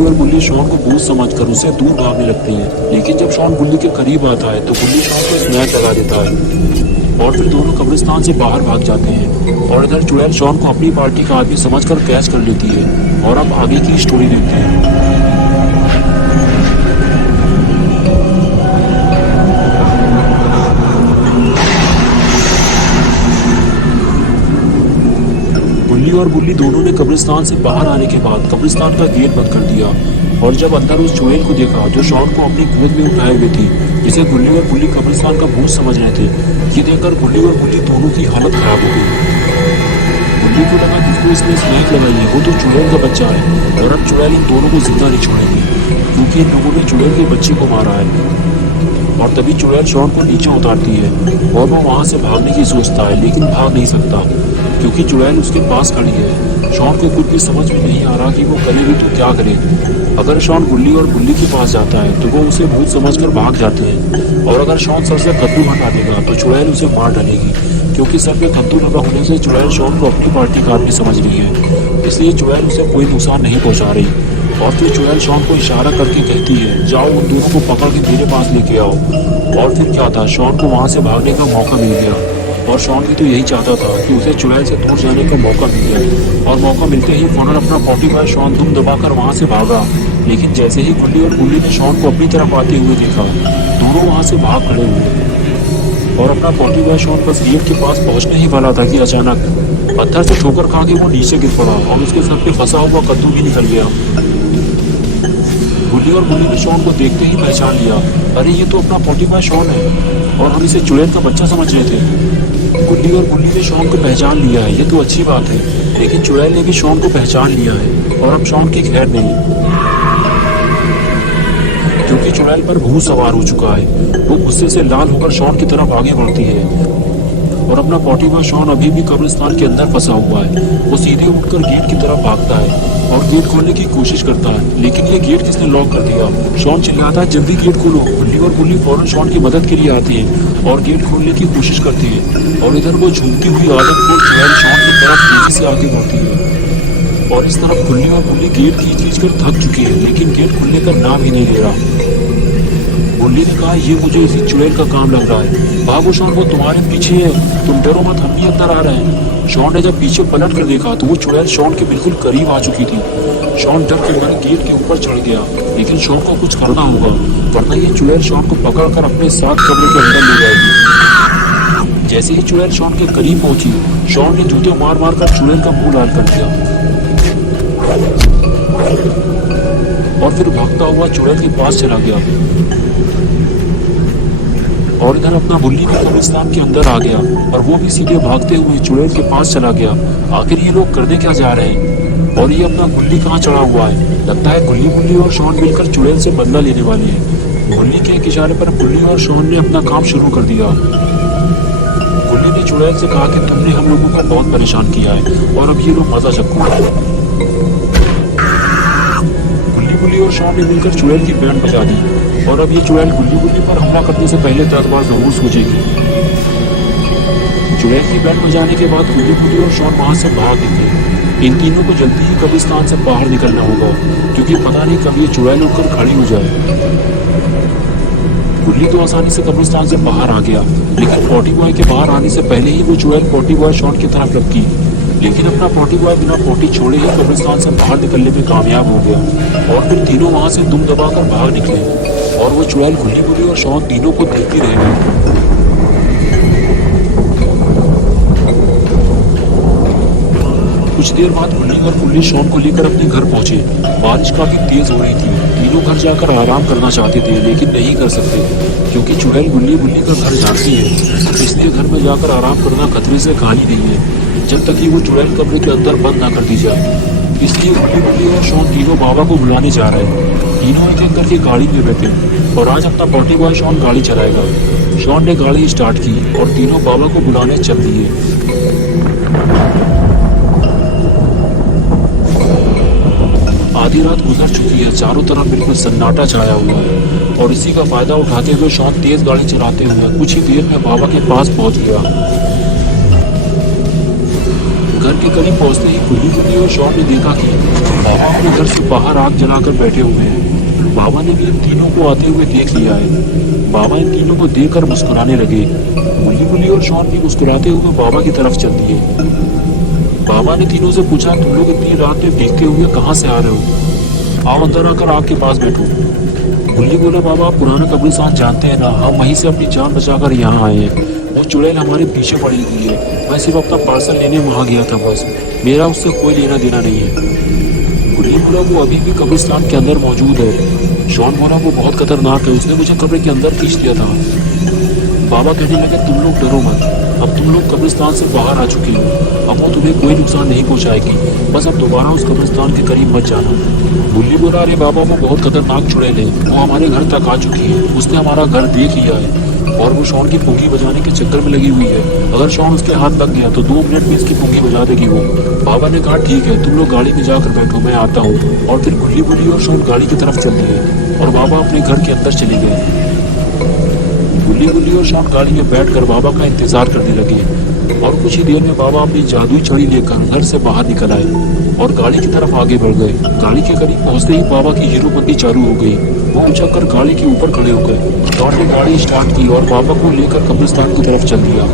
और बुल्ली शॉन को भूत समझकर उसे दूर भागने लगते हैं, लेकिन जब शॉन बुल्ली के करीब आता है तो बुल्ली शॉन को स्मैक लगा देता है और फिर दोनों कब्रिस्तान से बाहर भाग जाते हैं। और इधर चुड़ैल शॉन को अपनी पार्टी का आदमी समझकर कैच कर लेती है। और अब आगे की स्टोरी देखते हैं। बुल्ली और बुल्ली दोनों ने कब्रिस्तान से बाहर आने के बाद कब्रिस्तान का गेट बंद कर दिया और जब अंदर उस चुड़ैल को देखा जो शॉन को अपनी गोद में उठाए हुए थी, जिसे बुल्ली और बुल्ली कब्रिस्तान का भूत समझ रहे थे, ये देखकर बुल्ली और बुल्ली दोनों की हालत खराब हो गई। बुल्ली को लगा जिसको इसने स्नैक लगाई है वो तो चुड़ैल का बच्चा है और अब चुड़ैल इन दोनों को जिंदा नहीं छोड़ेगी क्योंकि इन लोगों ने चुड़ैल के बच्चे को मारा है। और तभी चुड़ैल शॉन को नीचे उतारती है और वो वहां से भागने की सोचता है, लेकिन भाग नहीं सकता क्योंकि चुड़ैल उसके पास खड़ी है। शॉन को कुछ भी समझ में नहीं आ रहा कि वो करे भी तो क्या करे। अगर शॉन बुल्ली और बुल्ली के पास जाता है तो वो उसे भूत समझकर भाग जाते हैं, और अगर शॉन सर से कद्दू हटा देगा तो चुड़ैल उसे मार डालेगी क्योंकि सर पे कद्दू लगा होने से चुड़ैल शॉन को अपनी पार्टी का आदमी समझ रही है, इसलिए चुड़ैल उसे कोई नुकसान नहीं पहुंचा रही। और फिर चुड़ैल शॉन को इशारा करके कहती है, जाओ उन दोनों को पकड़ के मेरे पास लेके आओ। और फिर क्या था, शॉन को वहां से भागने का मौका मिल गया और शॉन भी तो यही चाहता था कि उसे चुड़ैल से दूर जाने का मौका मिल जाए। और मौका मिलते ही फौरन अपना 45 शॉन दुम दबाकर वहां से भागा, लेकिन जैसे ही गुल्ली और बुल्ली ने शॉन को अपनी तरफ आते हुए देखा, दोनों वहां से भाग खड़े हुए और अपना 45 शॉन बस गेट के पास पहुंचने ही वाला था कि अचानक पत्थर से ठोकर खा के वो नीचे गिर पड़ा और उसके सर पे फंसा हुआ कद्दू भी निकल गया। गुल्ली और बुल्ली ने शॉन को देखते ही पहचान लिया, अरे ये तो अपना 45 शॉन है और हम इसे चुड़ैल का बच्चा समझ रहे थे। गुल्ली और बुल्ली ने शॉन को पहचान लिया है, ये तो अच्छी बात है, लेकिन चुड़ैल ने भी शॉन को पहचान लिया है और अब शॉन की खैर नहीं क्योंकि चुड़ैल पर भूत सवार हो चुका है। वो गुस्से से लाल होकर शॉन की तरफ आगे बढ़ती है और अपना 45 शॉन अभी भी कब्रिस्तान के अंदर फंसा हुआ है। वो सीधे उठकर गेट की तरफ भागता है और गेट खोलने की कोशिश करता है, लेकिन ये गेट किसने लॉक कर दिया। शॉन चिल्लाता है, जल्दी गेट खोलो। गुल्ली और बुल्ली फौरन शॉन की मदद के लिए आती है और गेट खोलने की कोशिश करती है और इधर वो झूमती हुई आदत को चुड़ैल शॉन की तरफ तेजी से आगे बढ़ती है और इस तरफ गुल्ली और बुल्ली गेट खींच कर थक चुकी है, लेकिन गेट खुलने का नाम ही नहीं ले रहा। बुल्ली ने कहा, ये मुझे इसी चुड़ैल का काम लग रहा है, भागो शॉन, वो तुम्हारे पीछे है, तुम डरो मत, हम भी अंदर आ रहे हैं। शॉन ने जब पीछे पलट कर देखा तो वो चुड़ैल शॉन के बिल्कुल करीब आ चुकी थी। शॉन डर के मारे गेट के ऊपर चढ़ गया, लेकिन शॉन को कुछ करना होगा वरना ये चुड़ैल शॉन को पकड़कर अपने साथ कमरे के अंदर ले जाएगी। जैसे ही चुड़ैल शॉन के करीब पहुंची, शॉन ने जूते मार मार कर चुड़ैल का मुंह लाल कर दिया और फिर भागता हुआ चुड़ैल के पास चला गया। और इधर अपना बुल्ली भी कब्रिस्तान के अंदर आ गया और वो भी सीधे भागते हुए चुड़ैल के पास चला गया। आखिर ये लोग करने क्या जा रहे हैं और ये अपना गुल्ली कहाँ चढ़ा हुआ है। लगता है गुल्ली बुल्ली और शॉन मिलकर चुड़ैल से बदला लेने वाले हैं। गुल्ली के एक इशारे पर बुल्ली और शॉन ने अपना काम शुरू कर दिया। गुल्ली ने चुड़ैल से कहा कि तुमने हम लोगों को बहुत परेशान किया है और अब ये लोग मजा चक्को। गुल्ली और शॉन ने मिलकर चुड़ैल की बैंड बजा दी और अब ये चुड़ैल गुल्ली बुल्ली पर हमला करने से पहले 10 बार जरूर सोचेगी। चुड़ैल की बैंड बजाने के बाद गुल्ली बुल्ली और शॉन वहां से भाग निकले। इन तीनों को जल्दी ही कब्रिस्तान से बाहर निकलना होगा क्योंकि पता नहीं कब ये चुड़ैल उठकर खड़ी हो जाए। गुल्ली तो आसानी से कब्रिस्तान से बाहर आ गया, लेकिन 40 के बाहर आने से पहले ही वो चुड़ैल 40 शॉन की तरफ लपकी, लेकिन अपना 40 बिना 40 छोड़े ही कब्रिस्तान से बाहर निकलने में कामयाब हो गया और फिर तीनों वहां से दुम दबाकर भाग निकले और वो चुड़ैल गुल्ली बुल्ली और शॉन तीनों को देखती रह गई। कुछ देर बाद गुल्ली और बुल्ली शॉन को लेकर अपने घर पहुंचे। बारिश काफी तेज हो रही थी। तीनों घर जाकर आराम करना चाहते थे, लेकिन नहीं कर सकते क्योंकि चुड़ैल गुल्ली बुल्ली का घर जानती है, इसलिए घर में जाकर आराम करना खतरे से खाली नहीं है जब तक कि वो चुड़ैल कमरे के अंदर बंद ना कर दी जाए। इसलिए गुल्ली बुल्ली और शॉन तीनों बाबा को बुलाने जा रहे हैं। तीनों एक एक करके गाड़ी में बैठे और आज अपना 40 शॉन गाड़ी चलाएगा। शॉन ने गाड़ी स्टार्ट की और तीनों बाबा को बुलाने चल दिए। आधी रात गुजर चुकी है, चारों तरफ बिल्कुल सन्नाटा छाया हुआ है और इसी का फायदा उठाते हुए शॉन तेज गाड़ी चलाते हुए कुछ ही देर में बाबा के पास पहुंच गया। घर घर के करीब पहुंचते ही गुल्ली और शॉन ने देखा कि बाबा अपने घर से बाहर आग जलाकर बैठे हुए हैं। बाबा ने भी इन तीनों को आते हुए देख लिया है। बाबा इन तीनों को देखकर मुस्कुराने लगे। गुल्ली और शॉन भी मुस्कुराते हुए बाबा की तरफ चल दिए। बाबा ने तीनों से पूछा, तुम लोग इतनी रात में भीगते हुए कहाँ से आ रहे हो? आओ अंदर आकर आग के पास बैठो। गुल्ली बोला, बाबा आप पुराना कब्रिस्तान जानते हैं ना, हम वहीं से अपनी जान बचाकर यहाँ आए हैं। वो चुड़ैल हमारे पीछे पड़ी हुई है। मैं सिर्फ अपना पार्सल लेने वहाँ गया था बस, मेरा उससे कोई लेना देना नहीं है। गुल्ली बोला, वो अभी भी कब्रिस्तान के अंदर मौजूद है। शॉन बोला, वो बहुत खतरनाक है, उसने मुझे कब्र के अंदर खींच दिया था। बाबा कहने लगे, तुम लोग डरो मत, अब तुम लोग कब्रिस्तान से बाहर आ चुके हो, अब वो तुम्हें कोई नुकसान नहीं पहुंचाएगी, बस अब दोबारा उस कब्रिस्तान के करीब मत जाना। गुल्ली बोला, अरे बाबा वो बहुत खतरनाक चुड़ैल है, वो हमारे घर तक आ चुकी है, उसने हमारा घर देख लिया है और वो शॉन की पुंगी बजाने के चक्कर में लगी हुई है। अगर शॉन उसके हाथ लग गया तो 2 मिनट में इसकी पुंगी बजा देगी वो। बाबा ने कहा, ठीक है तुम लोग गाड़ी में जाकर बैठो, मैं आता हूँ। और फिर गुल्ली और शॉन गाड़ी की तरफ चल दिए और बाबा अपने घर के अंदर चले गए। गुल्ली और शॉन गाड़ी में बैठकर बाबा का इंतजार करने लगे और कुछ ही देर में बाबा अपनी जादुई छड़ी लेकर घर से बाहर निकल आए और गाड़ी की तरफ आगे बढ़ गए। गाड़ी के करीब पहुंचते ही बाबा की हीरोपंती चालू हो गई। वो उछलकर गाड़ी के ऊपर खड़े हो गए। शॉन ने गाड़ी स्टार्ट की और बाबा को लेकर कब्रिस्तान की तरफ चल दिया।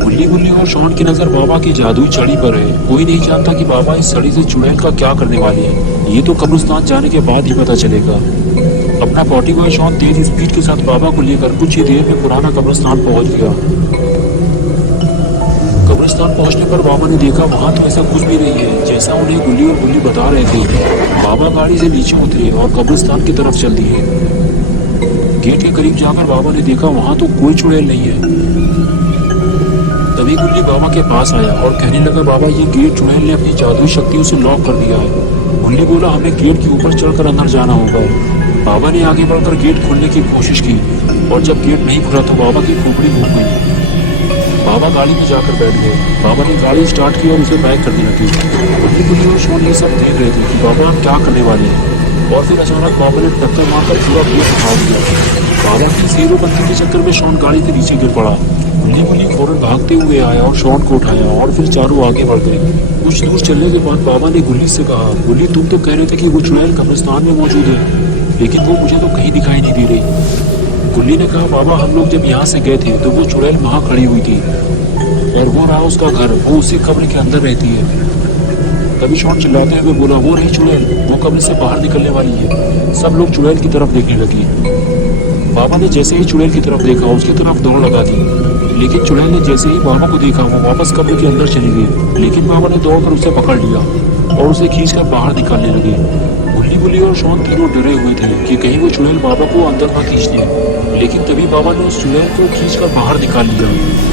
गुल्ली और शॉन की नजर बाबा की जादुई छड़ी पर है। कोई नहीं जानता कि बाबा इस छड़ी से चुड़ैल का क्या करने वाले हैं। ये तो कब्रिस्तान जाने के बाद ही पता चलेगा। अपना 40 बॉय शॉन तेज स्पीड के साथ बाबा को लेकर कुछ ही देर में पुराना कब्रिस्तान पहुंच गया। कब्रिस्तान पहुंचने पर बाबा ने देखा वहां तो ऐसा कुछ भी नहीं है जैसा उन्हें गुल्ली बता रहे थे। बाबा गाड़ी से नीचे उतरे और कब्रिस्तान की तरफ चल दिए। गेट के करीब जाकर बाबा ने देखा वहां तो कोई चुड़ैल नहीं है। तभी गुल्ली बाबा के पास आया और कहने लगा, बाबा ये गेट चुड़ैल ने अपनी जादुई शक्तियों से लॉक कर दिया है। गुल्ली बोला, हमें गेट के ऊपर चढ़कर अंदर जाना होगा। बाबा ने आगे बढ़कर गेट खोलने की कोशिश की और जब गेट नहीं खुला तो बाबा की खोपड़ी घूम गई। बाबा गाड़ी में जाकर बैठ गए। बाबा ने गाड़ी स्टार्ट की और उसे बैक करने लगी। गुल्ली और शॉन ये सब देख रहे थे कि बाबा हम क्या करने वाले हैं। और फिर अचानक बाबा ने टक्कर मारकर पूरा गेट उठा दिया। बाबा की हीरोपंती के चक्कर में शॉन गाड़ी के नीचे गिर पड़ा। गुल्ली फौरन भागते हुए आया और शॉन को उठाया और फिर चारों आगे बढ़ गए। कुछ दूर चलने के बाद बाबा ने गुल्ली से कहा, गुल्ली तुम तो कह रहे थे कि वो चुड़ैल कब्रिस्तान में मौजूद है, लेकिन वो मुझे तो कहीं दिखाई नहीं दे रही। गुल्ली ने कहा, बाबा हम लोग जब यहाँ से गए थे तो वो चुड़ैल वहाँ खड़ी हुई थी और वो रहा उसका घर, वो उसी कब्र के अंदर रहती है। तभी शॉन चिल्लाते हुए बोला, वो रही चुड़ैल, वो कब्र से बाहर निकलने वाली है। सब लोग चुड़ैल की तरफ देखने लगे। बाबा ने जैसे ही चुड़ैल की तरफ देखा उसकी तरफ दौड़ लगा दी, लेकिन चुड़ैल ने जैसे ही बाबा को देखा वो वापस कब्र के अंदर चली गई। लेकिन बाबा ने दौड़कर उसे पकड़ लिया और उसे खींचकर बाहर निकालने लगे। गुल्ली और शॉन तीनों डरे हुए थे कि कहीं वो चुड़ैल बाबा को अंदर न खींच ले, लेकिन तभी बाबा ने उस चुड़ैल को खींचकर बाहर निकाल लिया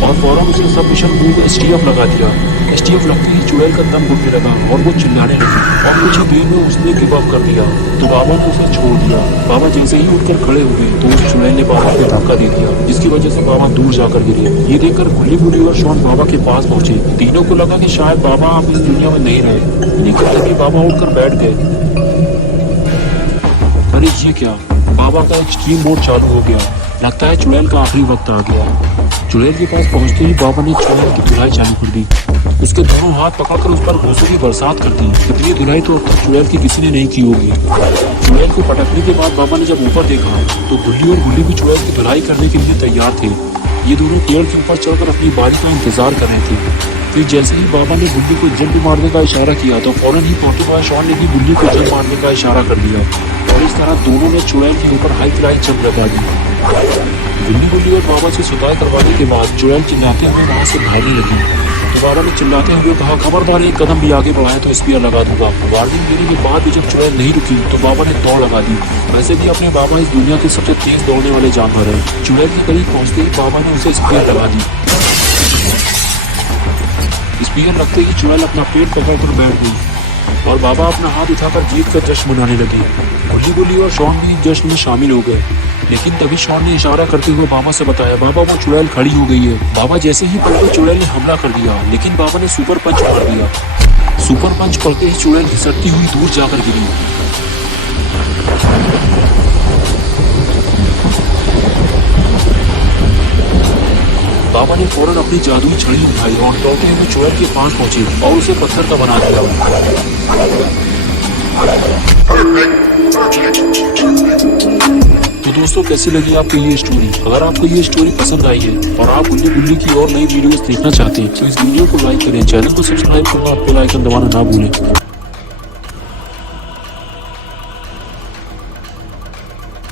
और फौरन उसे सब मिशन मूव STF लगा दिया। STF लगते ही चुड़ैल का दम घुटने लगा और वो चिल्लाने लगी और कुछ ही देर में उसने गिव अप कर दिया तो बाबा ने उसे छोड़ दिया। बाबा जैसे ही उठकर खड़े हुए तो उस चुड़ैल ने बाबा को धक्का दे दिया, जिसकी वजह से बाबा दूर जाकर गिरे। ये देखकर गुल्ली और शॉन बाबा के पास पहुंचे। तीनों को लगा कि शायद बाबा अब इस दुनिया में नहीं रहे, लेकिन तभी बाबा उठकर बैठ गए। अरे ये क्या, बाबा का एक्सट्रीम मोड चालू हो गया। लगता है चुड़ैल का आखिरी वक्त आ गया। चुड़ैल के पास पहुंचते ही बाबा ने चुड़ैल की धुलाई चालू कर दी। उसके दोनों हाथ पकड़कर उस पर घूसों की बरसात कर दी। इतनी धुलाई तो चुड़ैल की किसी ने नहीं की होगी। चुड़ैल को पटकने के बाद बाबा ने जब ऊपर देखा तो गुल्ली भी चुड़ैल की धुलाई करने के लिए तैयार थे। ये दोनों पेड़ के ऊपर चढ़कर अपनी बारी का इंतजार कर रहे थे। फिर जैसे ही बाबा ने गुल्ली को जंप मारने का इशारा किया तो फौरन ही 40 बॉय शॉन ने भी गुल्ली को जंप मारने का इशारा कर दिया और इस तरह दोनों ने चुड़ैल के ऊपर हाई फ्लाई जंप लगा दी। गुल्ली और बाबा से सुताई करवाने के बाद चुड़ैल चिल्लाते हुए वहां से भागने लगी तो बाबा ने चिल्लाते हुए कहा, खबरदार एक कदम भी आगे बढ़ाया तो स्पीयर लगा दूंगा। वार्निंग देने के बाद भी जब चुड़ैल नहीं रुकी तो बाबा ने दौड़ लगा दी। वैसे भी अपने बाबा इस दुनिया के सबसे तेज दौड़ने वाले जानवर है। चुड़ैल के करीब पहुंचते ही बाबा ने उसे स्पीयर लगा दी। स्पीयर लगते ही चुड़ैल अपना पेट पकड़कर बैठ गई और बाबा अपना हाथ उठाकर जीत का जश्न मनाने लगे। गुल्ली और शॉन भी जश्न में शामिल हो गए, लेकिन तभी शॉन ने इशारा करते हुए बाबा से बताया, बाबा वो चुड़ैल खड़ी हो गई है। बाबा जैसे ही पलटे चुड़ैल ने हमला कर दिया, लेकिन बाबा ने सुपर पंच मार दिया। सुपर पंच पड़ते ही चुड़ैल घिसटती हुई दूर जाकर गिरी। बाबा ने फौरन अपनी जादुई छड़ी उठाई और दौड़ते हुए चुड़ैल के पास पहुंचे और उसे पत्थर का बना दिया। तो दोस्तों, कैसी लगी आपको ये स्टोरी? अगर आपको ये स्टोरी पसंद आई है और आप गुल्ली गुल्ली की और नई वीडियोस देखना चाहते हैं तो इस वीडियो को लाइक करें, चैनल को सब्सक्राइब करना और बेल आइकन दबाना ना भूलें।